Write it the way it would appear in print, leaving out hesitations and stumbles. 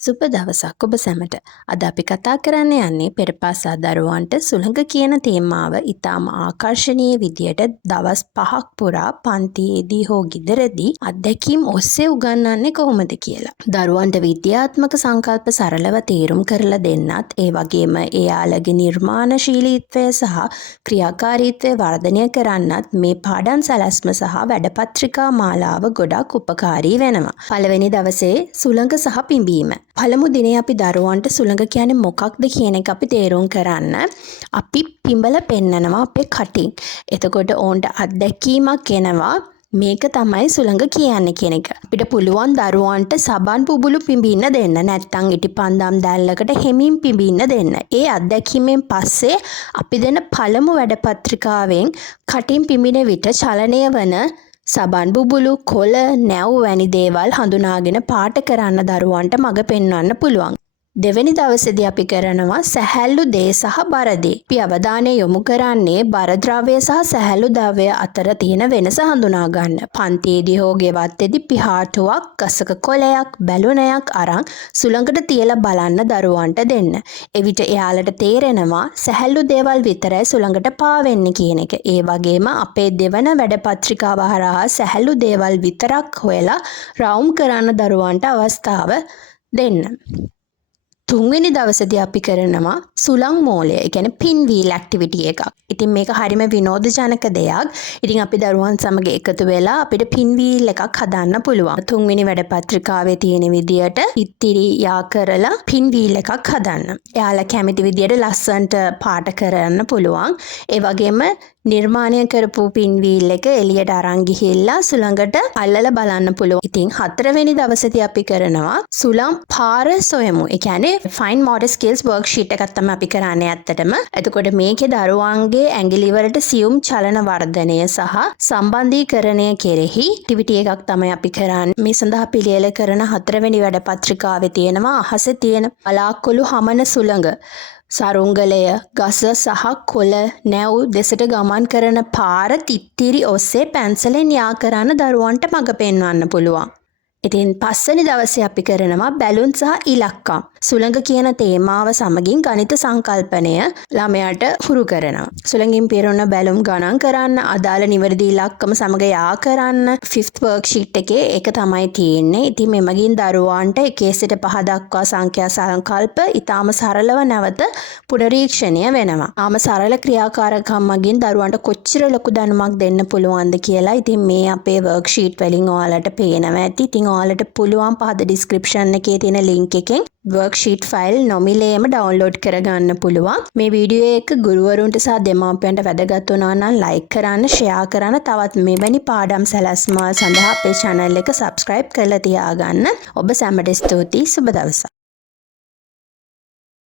සුබ දවසක් ඔබ සැමට. අද අපි කතා කරන්න යන්නේ පෙරපාසා දරුවන්ට සුළඟ කියන තේමාව ඉතාම ආකර්ශනීය විදියට දවස් 5ක් පුරා පන්තියේදී හෝ ගෙදරදී අත්දැකීම් ඔස්සේ උගන්වන්නේ කොහොමද කියලා. දරුවන්ට විද්‍යාත්මක සංකල්ප සරලව තේරුම් කරලා දෙන්නත්, ඒ වගේම එයාලගේ නිර්මාණශීලීත්වය සහ ක්‍රියාකාරීත්වය වර්ධනය කරන්නත් මේ පාඩම් සැලැස්ම සහ වැඩපත්‍රිකා මාලාව ගොඩක් උපකාරී වෙනවා. පළවෙනි දවසේ සුළඟ සහ පිඹීම. පළමු දිනේ අපි දරුවන්ට සුළඟ කියන්නේ මොකක්ද කියන එක අපි තේරුම් කරන්න අපි පිඹල පෙන්නනවා අපේ කටින්. එතකොට ඕන්ට අත්දැකීමක් එනවා මේක තමයි සුළඟ කියන්නේ කියන එක. අපිට පුළුවන් දරුවන්ට සබන් පුබුලු පිඹින්න දෙන්න. නැත්නම් ඉටිපන්දම් දැල්ලකට හෙමින් පිඹින්න දෙන්න. ඒ අත්දැකීමෙන් පස්සේ අපි දෙන පළමු වැඩපත්‍රිකාවෙන් කටින් පිඹින විට චලනය වන සබන් බුබුලු, කොළ, නැව් වැනි දේවල් හඳුනාගෙන පාට කරන්න දරුවන්ට මඟ පෙන්වන්න පුළුවන්. දෙවැනි දවසේදී අපි කරනවා සැහැල්ලු දේ සහ බර දේ. අපි අවධානය යොමු කරන්නේ බර ද්‍රව්‍ය සහ සැහැල්ලු ද්‍රව්‍ය අතර තියෙන වෙනස හඳුනා ගන්න. පන්තියේදී හෝ ගෙවත්තේදී පිහාටුවක්, ගසක කොළයක්, බැලුනයක් අරන් සුළඟට තියලා බලන්න දරුවන්ට දෙන්න. එවිට එයාලට තේරෙනවා සැහැල්ලු දේවල් විතරයි සුළඟට පාවෙන්නේ කියන එක. ඒ වගේම අපේ දෙවන වැඩපත්‍රිකාව හරහා සැහැල්ලු දේවල් විතරක් හොයලා රවුම් කරන්න දරුවන්ට අවස්ථාව දෙන්න. තුන්වෙනි දවසේදී අපි කරනවා සුළං මෝලය. ඒ කියන්නේ පින් වීල් ඇක්ටිවිටි එකක්. ඉතින් මේක හරිම විනෝදජනක දෙයක්. ඉතින් අපි දරුවන් සමග එකතු වෙලා අපිට පින් වීල් එකක් හදන්න පුළුවන්. තුන්වෙනි වැඩපත්‍රිකාවේ තියෙන විදියට ඉතිරි යා කරලා පින් වීල් එකක් හදන්න. එයාලා කැමති විදියට ලස්සන්ට පාට කරන්න පුළුවන්. ඒ වගේම නිර්මාණය කරපු පින් වීල් එක එළියට අරන් ගිහිල්ලා සුළඟට අල්ලලා බලන්න පුළුවන්. ඉතින් හතරවෙනි දවසේදී අපි කරනවා සුළං පාර සොයමු. ඒ කියන්නේ ෆයින් මෝටර් ස්කිල්ස් වර්ක්ෂීට් එකක් තමයි අපි කරන්නේ ඇත්තටම. එතකොට මේකේ දරුවන්ගේ ඇඟිලි වලට සියුම් චලන වර්ධනය සහ සම්බන්ධීකරණය කෙරෙහි ඇක්ටිවිටි එකක් තමයි අපි කරන්නේ. මේ සඳහා පිළියෙල කරන හතරවෙනි වැඩපත්‍රිකාවේ තියෙනවා අහසේ තියෙන බලාකුළු හමන සුළඟ. සරුංගලය, ගස සහ කොළ, නැව් දෙසට ගමන් කරන පාර තිත්තිරි ඔස්සේ පැන්සලෙන් යා කරන්න දරුවන්ට මඟ පෙන්වන්න පුළුවන්. ඉතින් පස්වෙනි දවසේ අපි කරනවා බැලුන් සහ ඉලක්කම්. සුළඟ කියන තේමාව සමගින් ගණිත සංකල්පනය ළමයාට හුරු කරනවා. සුළඟින් පිරුණ බැලුම් ගණන් කරන්න, අදාළ නිවැරදි ඉලක්කම සමග යා කරන්න 5th worksheet එකේ ඒක තමයි තියෙන්නේ. ඉතින් මෙමගින් දරුවන්ට 1 සිට 5 දක්වා සංඛ්‍යා සංකල්ප ඊටාම සරලව නැවත පුනරීක්ෂණය වෙනවා. ආම සරල ක්‍රියාකාරකම් මගින් දරුවන්ට කොච්චර ලොකු දැනුමක් දෙන්න පුළුවන්ද කියලා ඉතින් මේ අපේ worksheet වලින් ඔයාලට පේනවා ඇති. ඉතින් ඔයාලට පුළුවන් පහත description එකේ තියෙන link එකෙන් worksheet file නොමිලේම download කරගන්න පුළුවන්. මේ වීඩියෝ එක ගුරුවරුන්ට සහ දෙමාපියන්ට වැදගත් වුණා නම් like කරන්න, share කරන්න, තවත් මෙවැනි පාඩම් සැලැස්ම සඳහා අපේ channel එක subscribe කරලා තියාගන්න. ඔබ සැමට ස්තුතියි. සුබ දවසක්.